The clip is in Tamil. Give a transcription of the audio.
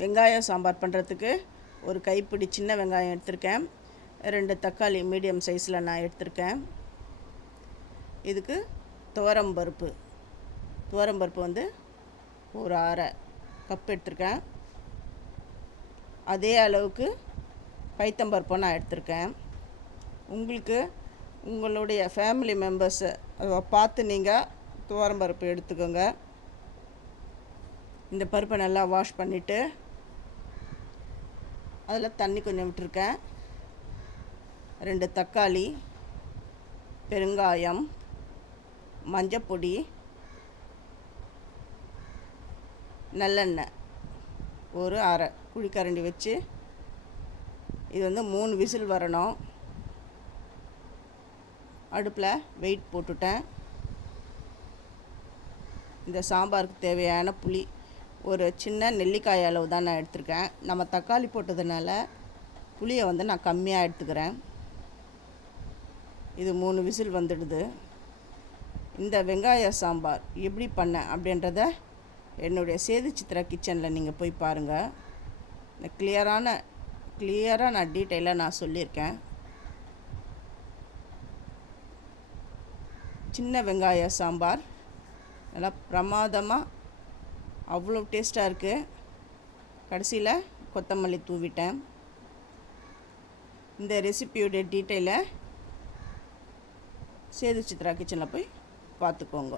வெங்காய சாம்பார் பண்ணுறதுக்கு ஒரு கைப்பிடி சின்ன வெங்காயம் எடுத்திருக்கேன். 2 தக்காளி மீடியம் சைஸில் நான் எடுத்திருக்கேன். இதுக்கு துவரம்பருப்பு வந்து ஒரு அரை கப் எடுத்திருக்கேன். அதே அளவுக்கு பைத்தம்பருப்பும் நான் எடுத்திருக்கேன். உங்களுடைய ஃபேமிலி மெம்பர்ஸை பார்த்து நீங்கள் துவரம்பருப்பு எடுத்துக்கோங்க. இந்த பருப்பை நல்லா வாஷ் பண்ணிவிட்டு அதில் தண்ணி கொஞ்சம் விட்டுருக்கேன். 2 தக்காளி, பெருங்காயம், மஞ்சப்பொடி, நல்லெண்ணெய் ஒரு அரை குழிக்கரண்டி வச்சு இது 3 விசில் வரணும். அடுப்பில் வெயிட் போட்டுட்டேன். இந்த சாம்பாருக்கு தேவையான புளி ஒரு சின்ன நெல்லிக்காய் அளவு தான் நான் எடுத்திருக்கேன். நம்ம தக்காளி போட்டதுனால புளியை நான் கம்மியாக எடுத்துக்கிறேன். இது 3 விசில் வந்துடுது. இந்த வெங்காய சாம்பார் எப்படி பண்ணேன் அப்படின்றத என்னுடைய சேது சித்ரா கிச்சனில் நீங்கள் போய் பாருங்கள். கிளியராக நான் டீட்டெயிலாக நான் சொல்லியிருக்கேன். சின்ன வெங்காய சாம்பார் நல்லா பிரமாதமாக அவ்வளோ டேஸ்ட்டாக இருக்குது. கடைசியில் கொத்தமல்லி தூவிட்டேன். இந்த ரெசிபியோடைய டீட்டெயிலை சேது சித்ரா கிச்சனில் போய் பார்த்துக்கோங்க.